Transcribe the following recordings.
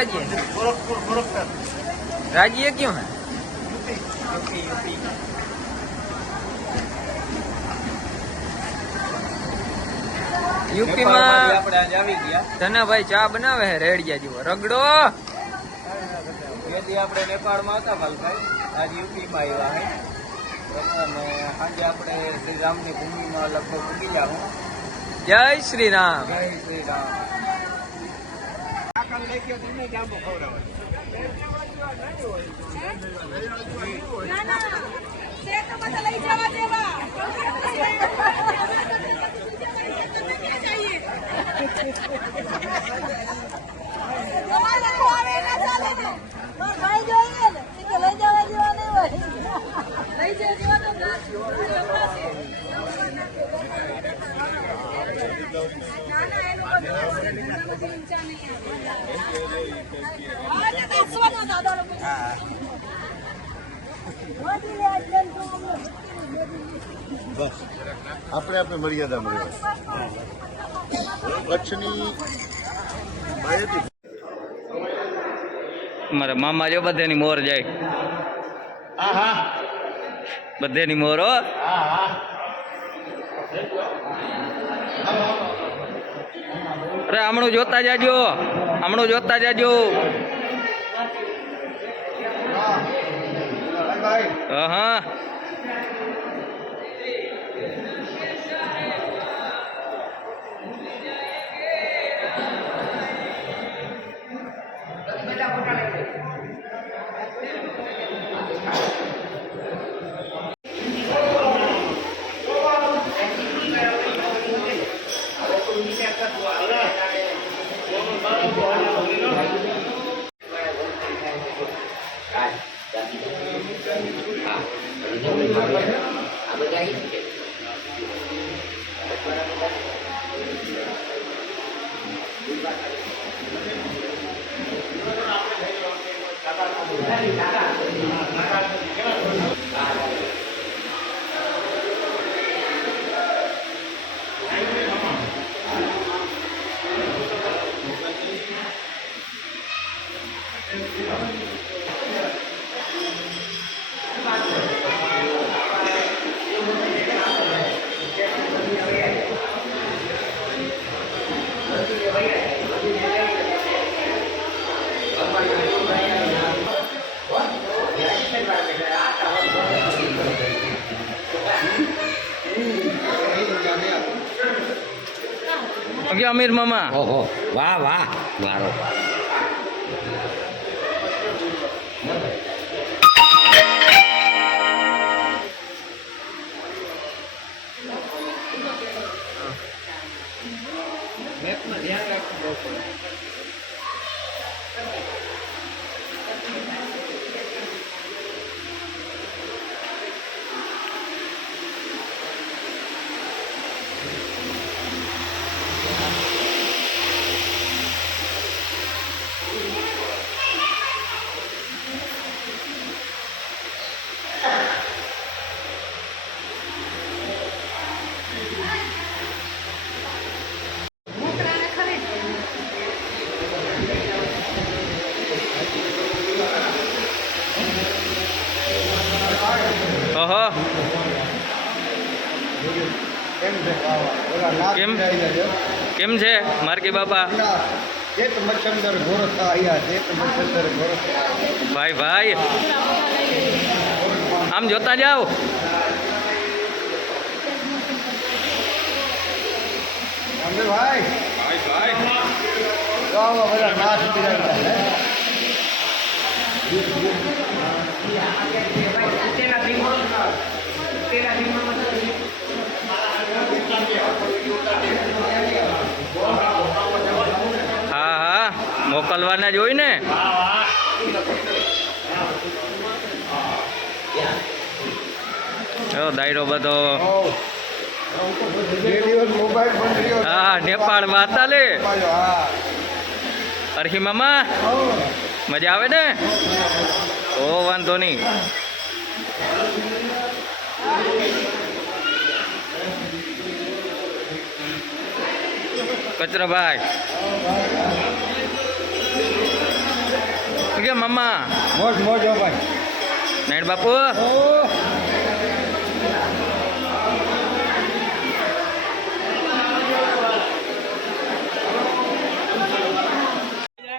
राज्य? राज्य क्यों है? यूपी में धना भाई चा बनावे है रेडिया जेવો રગડો यदि આપણે નેપાળમાં હતા ભાઈ આજ યુપીમાં આવ્યા હે અને આજે આપણે શ્રી રામની ભૂમિમાં લગભગ પૂગી જાવ. જય શ્રી રામ. જય શ્રી રામ. આ કામ લઈ ગયો તમને જાંબુ ખવડાવે ના ના સે તો બધા લઈ જવા દેવા બસ આપણે આપણે મર્યાદામાં રહેવાય. કચ્છની માહિતી મારા મામા જો બધેની મોર જાય. હા હા બધેની મોર હો. હા હા અરે હમણું જોતા જાજો, હમણું જોતા જાજો. હા ઓકે અમીર મામા. ઓહો વાહ વાહ મારો મેપમાં ધ્યાન રાખવું બહુ ઓહો કેમ કેમ છે માર્કી બાપા? ભાઈ ભાઈ આમ જોતા જાઓ. ભાઈ હા હા મોકલવાના જ હોય ને. દાયરો બધો હા નેપાળમાં હતા લે. અરહી મામા મજા આવે ને? ઓ વાંધો નહીં. કચરાભાઈ શું કે મામા મોજ મોજ હો ભાઈ. નાઈટ બાપુ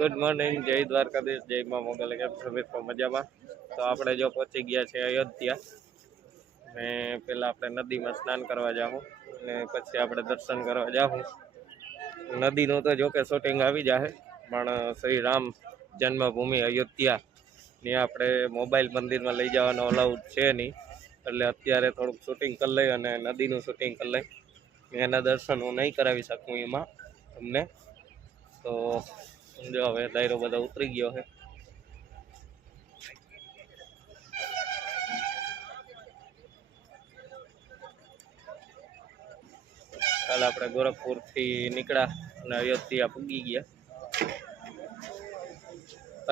ગુડ મોર્નિંગ, જય દ્વારકાધીશ, જય મા મોગલ. કેમ છો મિત્રો? મજામાં? તો આપણે જો પહોંચી ગયા છે અયોધ્યા ને પેલા આપણે નદીમાં સ્નાન કરવા જાઉં ને પછી આપણે દર્શન કરવા જાઉં. નદીનું તો જો કે શૂટિંગ આવી જાય, પણ શ્રી રામ જન્મભૂમિ અયોધ્યા ને આપણે મોબાઈલ મંદિરમાં લઈ જવાનો અલાઉડ છે નહીં, એટલે અત્યારે થોડુંક શૂટિંગ કરી લઈ અને નદીનું શૂટિંગ કરી લઈ. એના દર્શન હું નહીં કરાવી શકું એમાં તમને. તો જો હવે દાયરો બધા ઉતરી ગયો છે. કાલે આપણે ગોરખપુરથી નીકળ્યા અને અયોધ્યા પૂગી ગયા.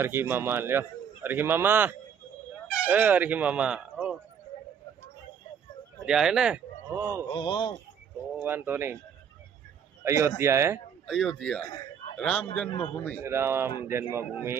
અરહી મામા લ્યો, અરહી મામા, એ અરહી મામા જ્યાં હે ને તો વાંધો નહીં. અયોધ્યા હે, અયોધ્યા રામ જન્મભૂમિ. રામ જન્મભૂમિ.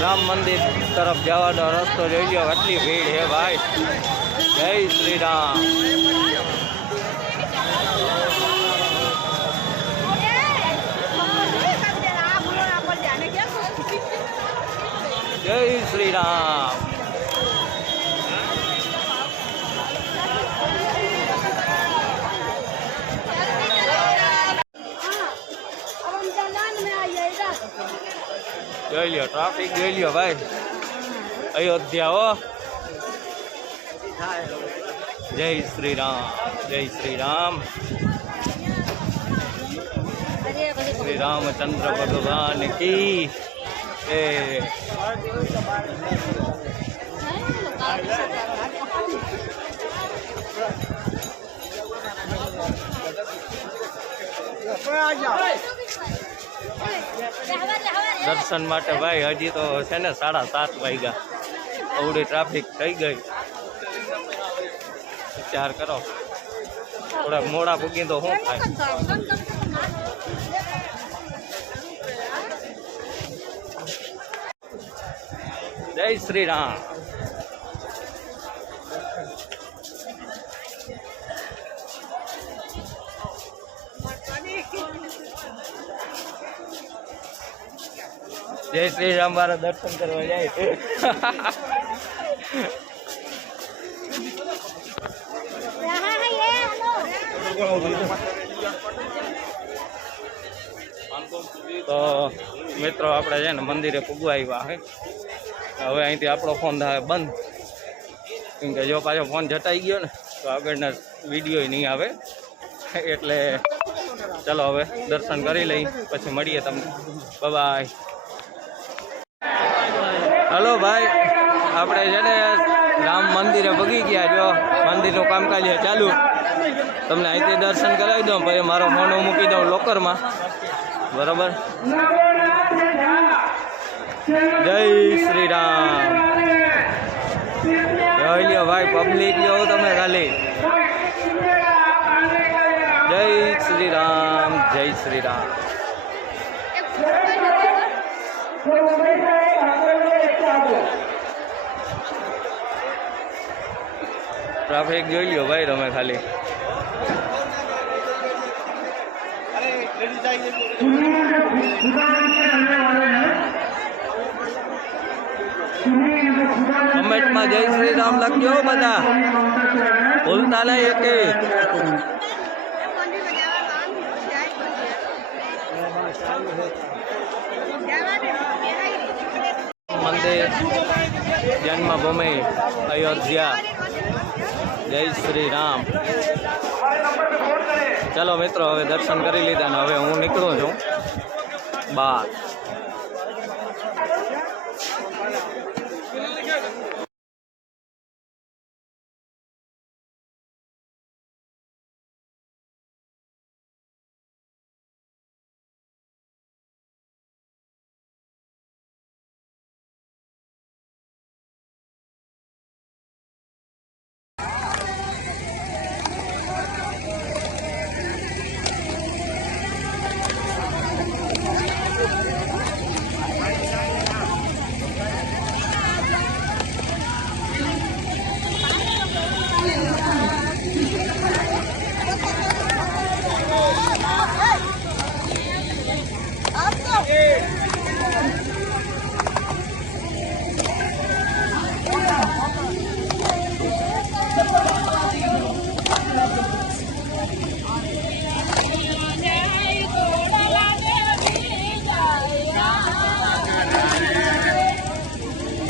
રામ મંદિર તરફ જવાનો રસ્તો જોઈ લો, આટલી ભીડ હે ભાઈ. જય શ્રી રામ. જય શ્રી રામ. જોઈ લ્યો ટ્રાફિક, જોઈ લ્યો ભાઈ. અયોધ્યા હો. જય શ્રી રામ, જય શ્રી રામ. શ્રી રામચંદ્ર ભગવાન કી એ. દર્શન માટે ભાઈ હજી તો છે ને 7:30 વાગ્યા. અવડી ટ્રાફિક થઈ ગઈ. વિચાર કરો, થોડાક મોડા પૂગી તો શું થાય. જય શ્રી રામ. જય શ્રી રામ. મારા દર્શન કરવા જાય. તો મિત્રો આપણે છે ને મંદિરે પૂગવા આવ્યા હે. હવે અહીંથી આપણો ફોન થાય બંધ, કેમ કે જો પાછો ફોન જટાઈ ગયો ને તો આગળના વિડીયો નહીં આવે. એટલે ચલો હવે દર્શન કરી લઈ, પછી મળીએ તમને. બાય. હલો ભાઈ, આપણે છે ને રામ મંદિરે પગી ગયા. જો મંદિરનું કામકાજ ચાલુ. તમને અહીંથી દર્શન કરાવી દઉં, પછી મારો ફોન હું મૂકી દઉં લોકરમાં. બરાબર. જય શ્રી રામ. જોઈ લ્યો ભાઈ, પબ્લિક લ્યો તમે ખાલી. જય શ્રી રામ, જય શ્રી રામ. ટ્રાફિક જોઈ લ્યો ભાઈ તમે ખાલી. કમેન્ટમાં જય શ્રી રામ લખજો બધા, ભૂલતા નહીં એકે. મંદિર જન્મભૂમિ અયોધ્યા. જય શ્રી રામ. ચલો મિત્રો, હવે દર્શન કરી લીધા ને હવે હું નીકળું છું. 12